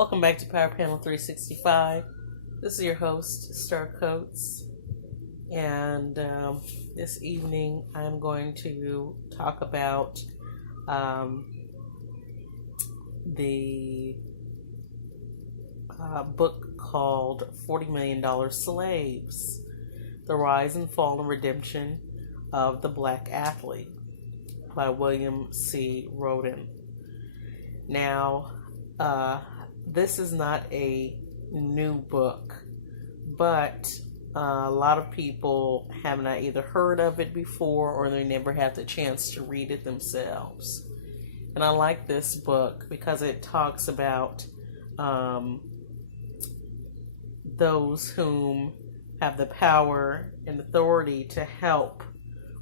Welcome back to Power Panel 365. This is your host, Star Coates, and this evening I'm going to talk about the book called $40 Million Slaves: The Rise and Fall and Redemption of the Black Athlete by William C. Rhoden. Now, this is not a new book, but a lot of people have not either heard of it before or they never had the chance to read it themselves. And I like this book because it talks about those whom have the power and authority to help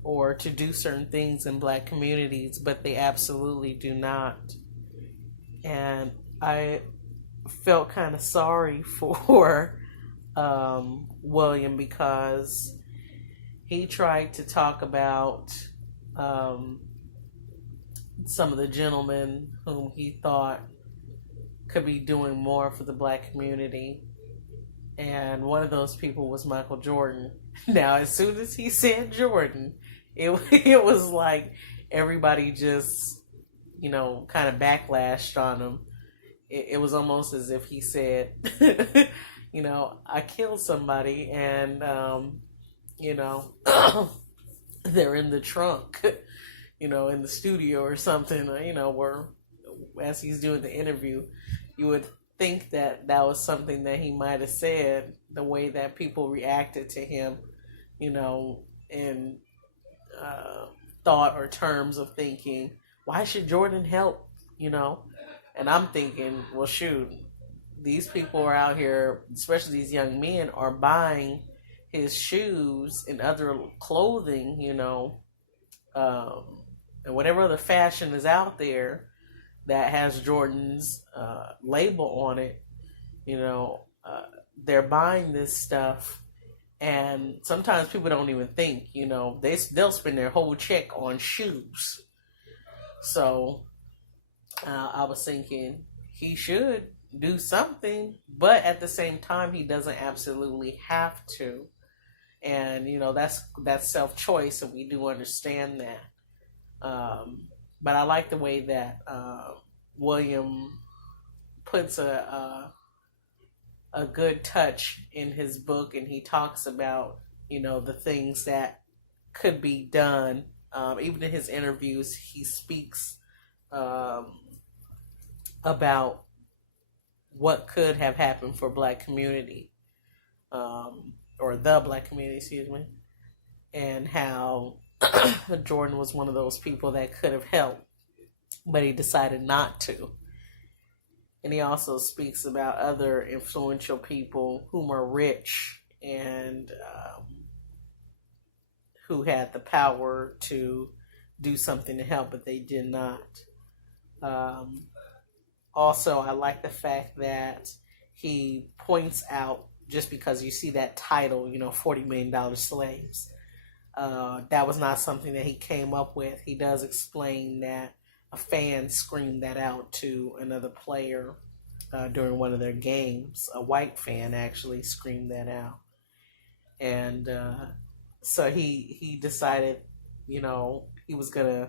or to do certain things in Black communities, but they absolutely do not. And I felt kind of sorry for William because he tried to talk about some of the gentlemen whom he thought could be doing more for the Black community. And one of those people was Michael Jordan. Now, as soon as he said Jordan, it was like everybody just, kind of backlashed on him. It was almost as if he said, I killed somebody and, they're in the trunk, in the studio or something, where as he's doing the interview, you would think that was something that he might have said, the way that people reacted to him, in thought or terms of thinking, why should Jordan help, And I'm thinking, well, shoot, these people are out here, especially these young men, are buying his shoes and other clothing, and whatever other fashion is out there that has Jordan's label on it, they're buying this stuff. And sometimes people don't even think, they'll spend their whole check on shoes. So I was thinking he should do something, but at the same time, he doesn't absolutely have to. And, that's self-choice, and we do understand that. But I like the way that William puts a good touch in his book, and he talks about, the things that could be done. Even in his interviews, he speaks about what could have happened for Black community, or the Black community, excuse me, and how Jordan was one of those people that could have helped, but he decided not to. And he also speaks about other influential people whom are rich and who had the power to do something to help, but they did not. Also, I like the fact that he points out, just because you see that title, $40 million slaves, that was not something that he came up with. He does explain that a fan screamed that out to another player during one of their games. A white fan actually screamed that out. And so he decided, he was going to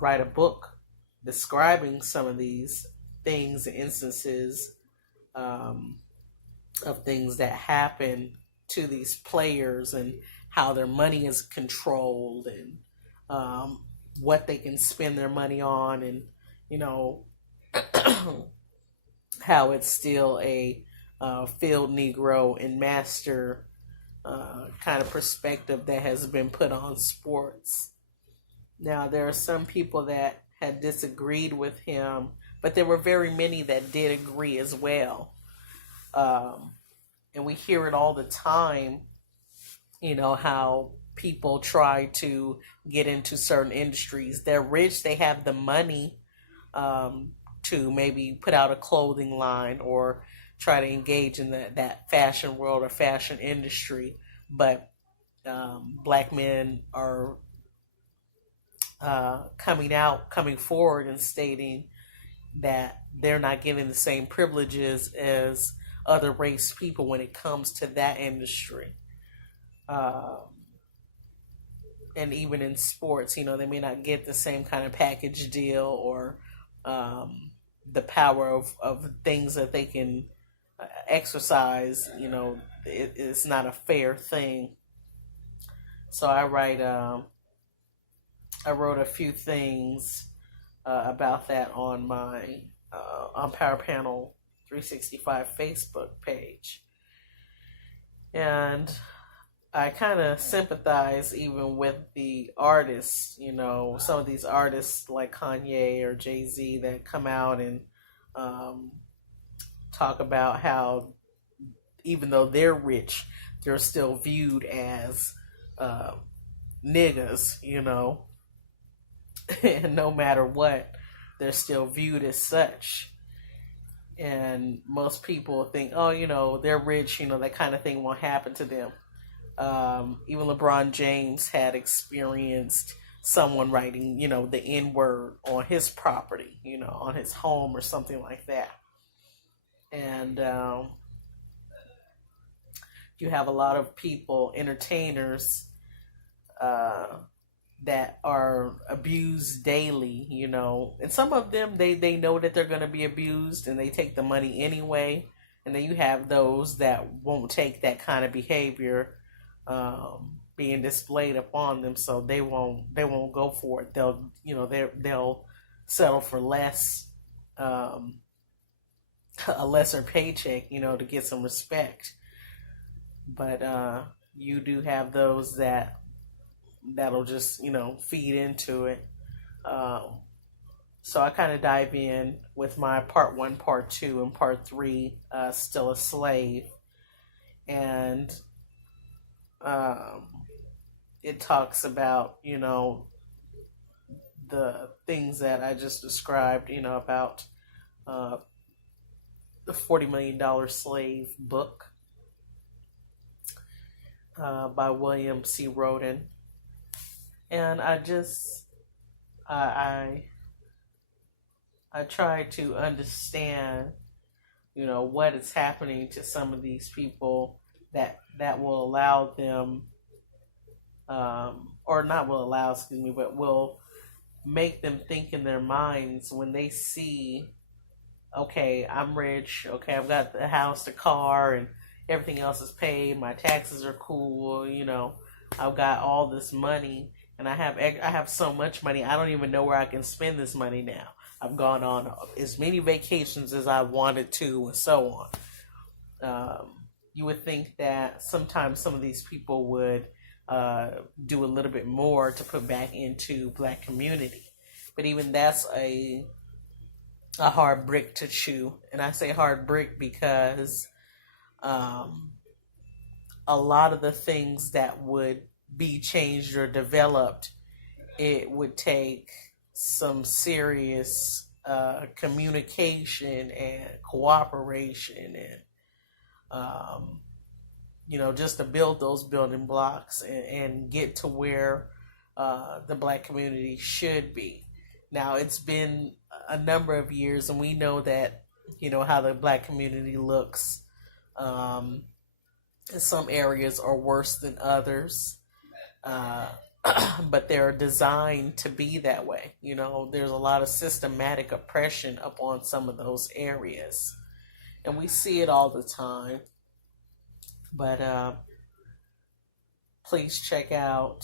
write a book describing some of these things, instances of things that happen to these players and how their money is controlled and what they can spend their money on, and how it's still a field Negro and master kind of perspective that has been put on sports. Now, there are some people that had disagreed with him, but there were very many that did agree as well. And we hear it all the time, how people try to get into certain industries. They're rich, they have the money to maybe put out a clothing line or try to engage in that fashion world or fashion industry. But Black men are coming forward and stating, that they're not getting the same privileges as other race people when it comes to that industry. Uh, and even in sports, they may not get the same kind of package deal or the power of things that they can exercise. It's not a fair thing. So I wrote a few things about that on my on Power Panel 365 Facebook page, and I kind of sympathize even with the artists. Some of these artists like Kanye or Jay-Z that come out and talk about how even though they're rich, they're still viewed as niggas, and no matter what, they're still viewed as such. And most people think, oh, they're rich, that kind of thing won't happen to them. Even LeBron James had experienced someone writing, the N word on his property, on his home or something like that. And you have a lot of people, entertainers, that are abused daily, and some of them, they know that they're going to be abused and they take the money anyway. And then you have those that won't take that kind of behavior being displayed upon them, so they won't go for it. They'll settle for less, a lesser paycheck, to get some respect. But you do have those that'll just feed into it. So I kind of dive in with my part 1, part 2, and part 3, Still a Slave, and it talks about the things that I just described, about the $40 Million Slave book by William C. Rhoden. And I try to understand, what is happening to some of these people that will allow them, or not will allow, but will make them think in their minds when they see, okay, I'm rich, okay, I've got the house, the car, and everything else is paid, my taxes are cool, I've got all this money, and I have so much money, I don't even know where I can spend this money now. I've gone on as many vacations as I wanted to, and so on. You would think that sometimes some of these people would do a little bit more to put back into Black community. But even that's a hard brick to chew. And I say hard brick because a lot of the things that would be changed or developed, it would take some serious communication and cooperation and just to build those building blocks and get to where the Black community should be. Now, it's been a number of years, and we know that, how the Black community looks. Some areas are worse than others, but they're designed to be that way. There's a lot of systematic oppression upon some of those areas. And we see it all the time. But please check out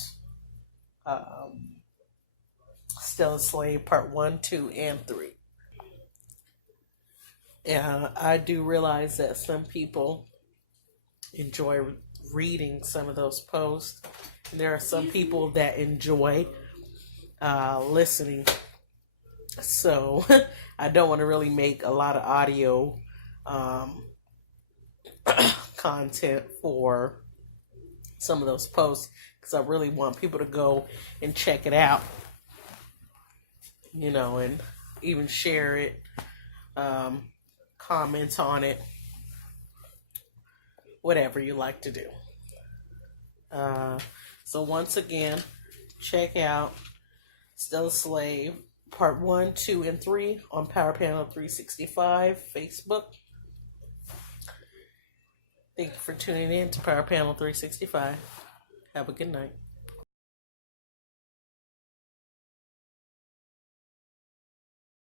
Still a Slave Part 1, 2, and 3. Yeah, I do realize that some people enjoy reading some of those posts. And there are some people that enjoy listening. So I don't want to really make a lot of audio content for some of those posts because I really want people to go and check it out, and even share it, comment on it, whatever you like to do. So once again, check out Still a Slave part 1, 2, and 3 on Power Panel 365 Facebook. Thank you for tuning in to Power Panel 365. Have a good night.